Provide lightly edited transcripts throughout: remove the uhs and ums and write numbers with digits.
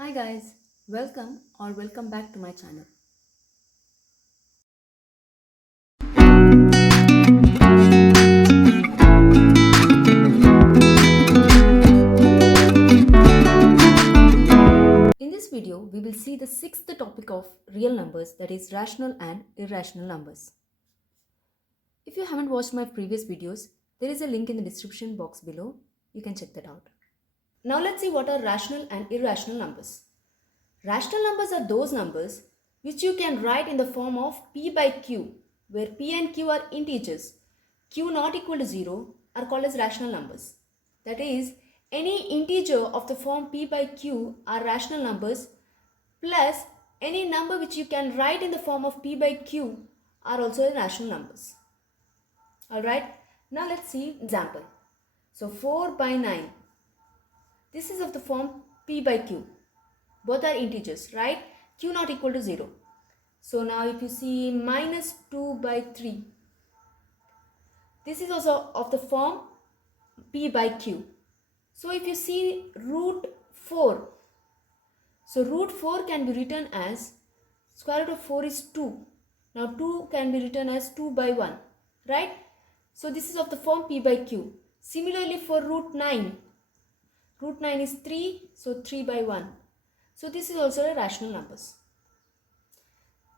Hi guys, welcome back to my channel. In this video, we will see the sixth topic of real numbers, that is rational and irrational numbers. If you haven't watched my previous videos, there is a link in the description box below. You can check that out. Now let's see what are rational and irrational numbers. Rational numbers are those numbers which you can write in the form of p by q, where p and q are integers. Q not equal to 0 are called as rational numbers. That is, any integer of the form p by q are rational numbers, plus any number which you can write in the form of p by q are also rational numbers. Alright, now let's see example. So 4 by 9. This is of the form p by q. Both are integers, right? Q not equal to 0. So now if you see minus 2 by 3. This is also of the form p by q. So if you see root 4. So root 4 can be written as square root of 4 is 2. Now 2 can be written as 2 by 1. Right? So this is of the form p by q. Similarly for root 9. Root 9 is 3. So 3 by 1. So this is also a rational numbers.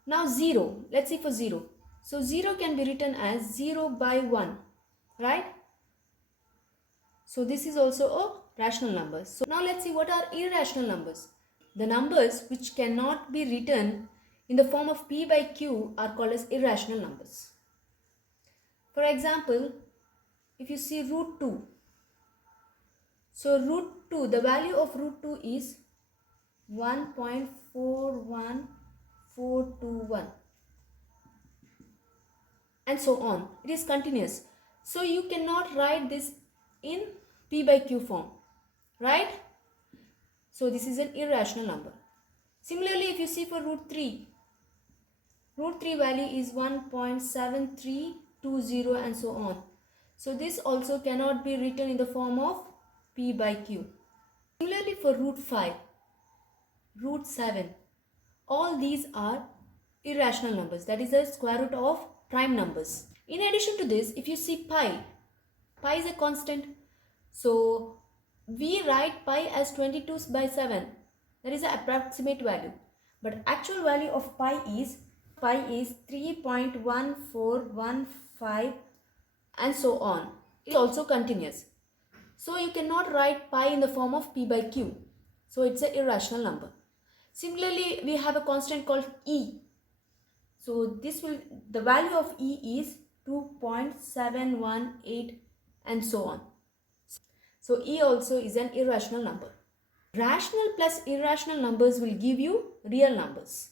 Now 0. Let's see for 0. So 0 can be written as 0 by 1. Right? So this is also a rational number. So now let's see what are irrational numbers. The numbers which cannot be written in the form of p by q are called as irrational numbers. For example, if you see root 2. So root 2, the value of root 2 is 1.41421 and so on. It is continuous. So you cannot write this in p by q form, right? So this is an irrational number. Similarly, if you see for root 3 value is 1.7320 and so on. So this also cannot be written in the form of p by q. Similarly for root 5, root 7, all these are irrational numbers, that is the square root of prime numbers. In addition to this, if you see pi is a constant. So we write pi as 22 by 7. That is the approximate value. But actual value of pi is 3.1415 and so on. It is also continuous. So you cannot write pi in the form of p by q. So it's an irrational number. Similarly, we have a constant called e. So the value of e is 2.718 and so on. So e also is an irrational number. Rational plus irrational numbers will give you real numbers.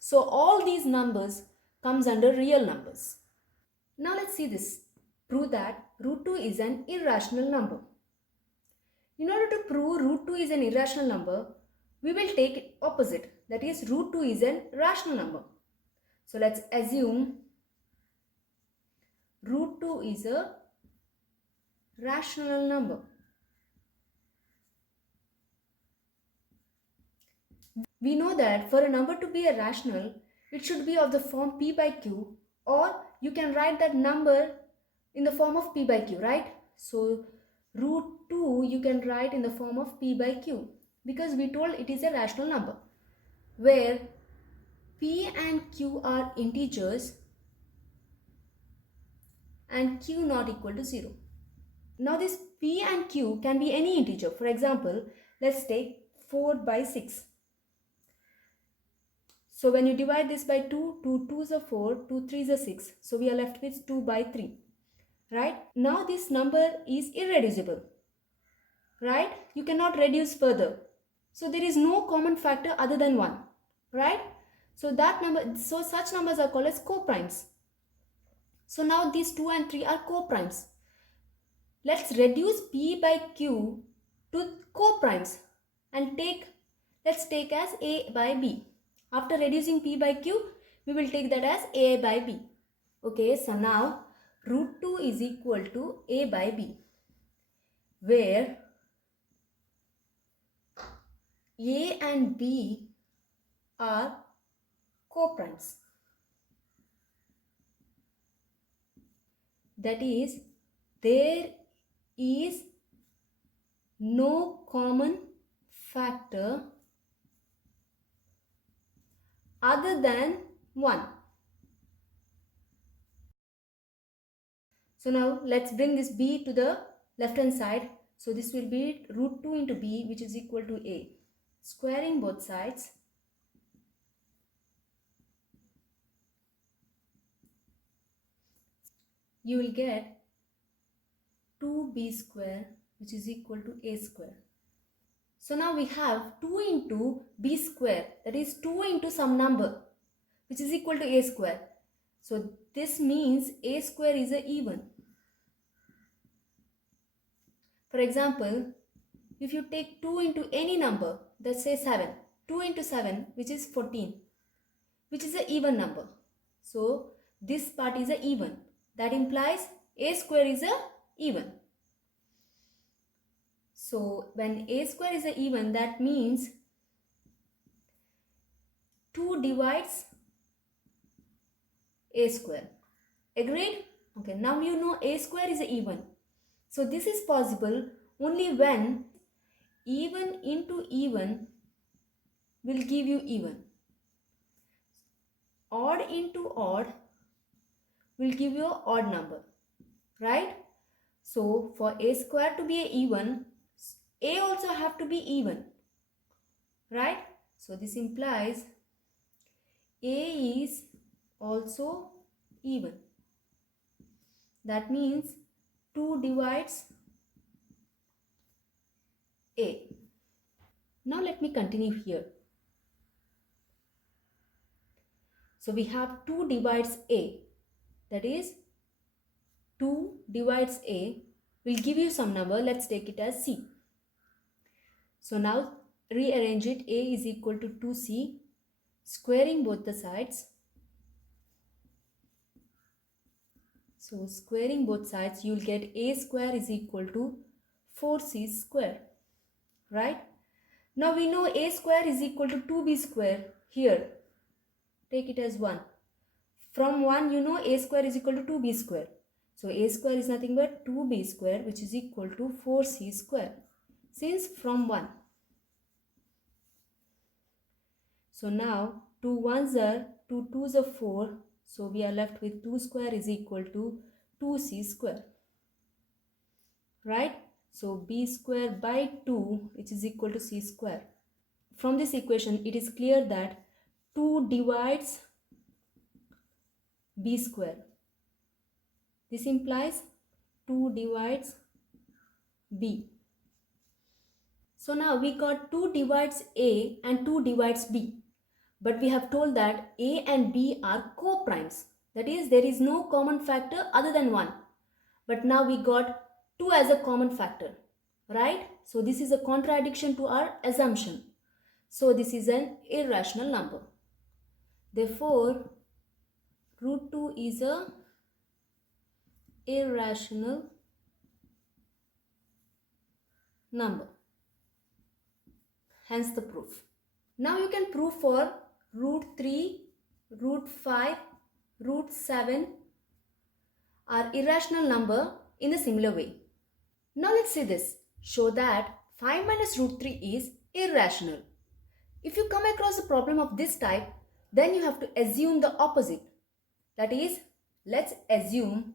So all these numbers comes under real numbers. Now let's see this. Prove that root 2 is an irrational number. In order to prove root 2 is an irrational number, we will take it opposite. That is, root 2 is an rational number. So let's assume root 2 is a rational number. We know that for a number to be a rational, it should be of the form p by q, or you can write that number in the form of p by q, right? So root 2 you can write in the form of p by q, because we told it is a rational number where p and q are integers and q not equal to 0. Now this p and q can be any integer. For example, let's take 4 by 6. So when you divide this by 2, 2 2s are 4, 2 3s are 6. So we are left with 2 by 3. Right? Now this number is irreducible. Right? You cannot reduce further. So there is no common factor other than 1. Right? So such numbers are called as coprimes. So now these 2 and 3 are coprimes. Let's reduce p by q to coprimes and let's take as a by b. After reducing p by q, we will take that as a by b. Okay, so now root 2 is equal to a by b, where A and B are co-primes. That is, there is no common factor other than 1. So now let's bring this b to the left hand side. So this will be root 2 into b, which is equal to a. Squaring both sides, you will get 2b square, which is equal to a square. So now we have 2 into b square, that is 2 into some number, which is equal to a square. So this means a square is an even. For example, if you take 2 into any number, let's say 7, 2 into 7, which is 14, which is an even number. So this part is an even. That implies a square is a even. So when a square is a even, that means 2 divides a square. Agreed? Okay, now you know a square is a even. So this is possible only when even into even will give you even. Odd into odd will give you an odd number, right? So for a square to be a even, a also have to be even, right? So this implies a is also even. That means 2 divides a. Now let me continue here. So we have 2 divides a, that is 2 divides a will give you some number. Let's take it as c. So now rearrange it. A is equal to 2c, squaring both the sides. So squaring both sides, you will get a square is equal to 4c square, right? Now we know a square is equal to 2b square. Here, take it as 1. From 1, you know a square is equal to 2b square. So a square is nothing but 2b square, which is equal to 4c square. Since from 1. So now 2 1s are 2 2s are 4. So we are left with 2 square is equal to 2c square. Right? So b square by 2, which is equal to c square. From this equation, it is clear that 2 divides b square. This implies 2 divides b. So now we got 2 divides a and 2 divides b. But we have told that a and b are co-primes. That is, there is no common factor other than 1. But now we got 2 as a common factor. Right? So this is a contradiction to our assumption. So this is an irrational number. Therefore, root 2 is a irrational number. Hence the proof. Now you can prove for root 3, root 5, root 7 are irrational number in a similar way. Now let's see this. Show that 5 minus root 3 is irrational. If you come across a problem of this type, then you have to assume the opposite. That is, let's assume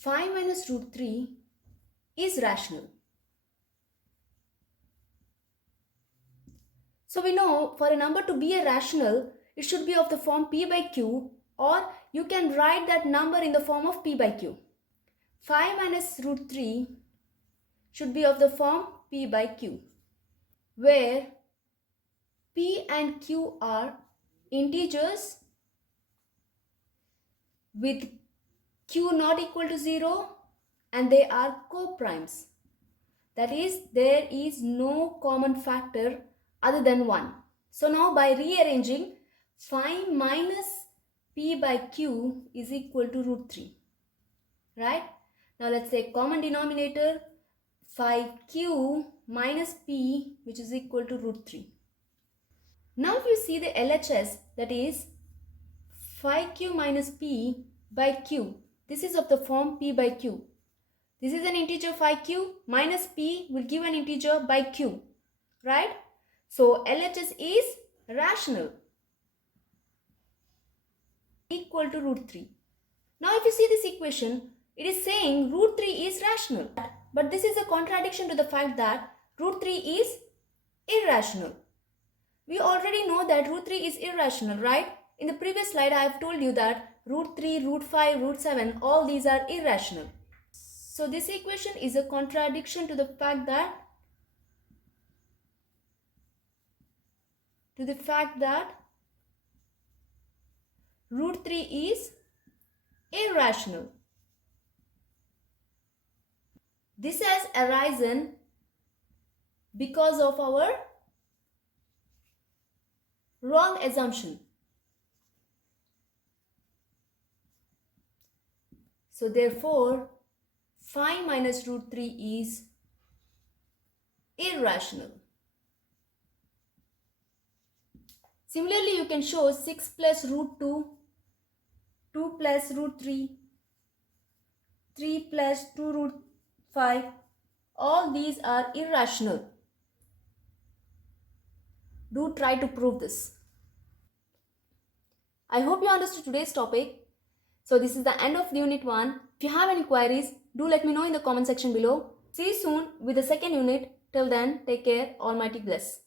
5 minus root 3 is rational. So we know for a number to be a rational, it should be of the form p by q, or you can write that number in the form of p by q. 5 minus root 3 should be of the form p by q, where p and q are integers with q not equal to 0 and they are co-primes. That is, there is no common factor other than 1. So now by rearranging, 5 minus p by q is equal to root 3. Right? Now let's say common denominator, 5q minus p, which is equal to root 3. Now if you see the LHS, that is phi q minus p by q. This is of the form p by q. This is an integer phi q minus p will give an integer by q, right? So LHS is rational, equal to root 3. Now if you see this equation, it is saying root 3 is rational. But this is a contradiction to the fact that root 3 is irrational. We already know that root 3 is irrational, right? In the previous slide, I have told you that root 3, root 5, root 7, all these are irrational. So this equation is a contradiction to the fact that root 3 is irrational. This has arisen because of our wrong assumption. So therefore, phi minus root 3 is irrational. Similarly, you can show 6 plus root 2, 2 plus root 3, 3 plus 2 root 5. All these are irrational. Do try to prove this. I hope you understood today's topic. So this is the end of unit 1. If you have any queries, do let me know in the comment section below. See you soon with the second unit. Till then, take care. Almighty bless.